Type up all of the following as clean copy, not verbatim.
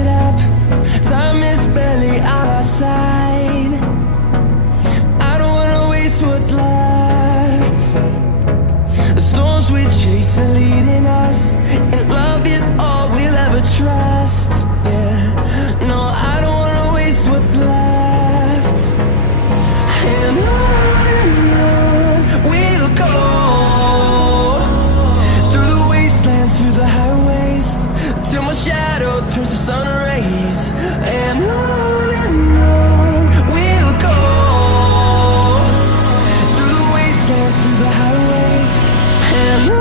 it up. Time is barely on our side. I don't wanna waste what's left. The storms we chase are leading us, and love is all we'll ever trust. Yeah, no, I don't wanna waste what's left. And on we'll go, through the wastelands, through the highways, till my shadow turns to sun rays. And on we'll go, through the wastelands, through the highways, and on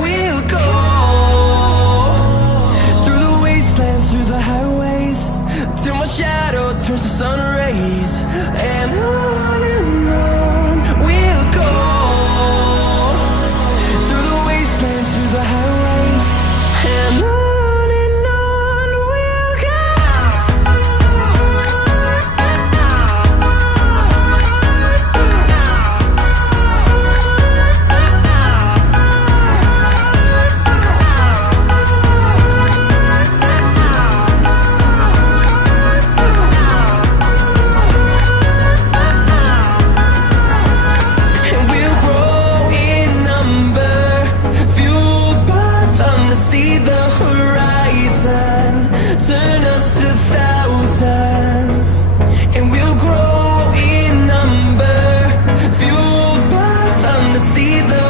we'll go. Till my shadow turns to sun rays. And on we'll go, through the wastelands, through the highways, and on we'll go. See the horizon, turn us to thousands, and we'll grow in number, fueled by them to see the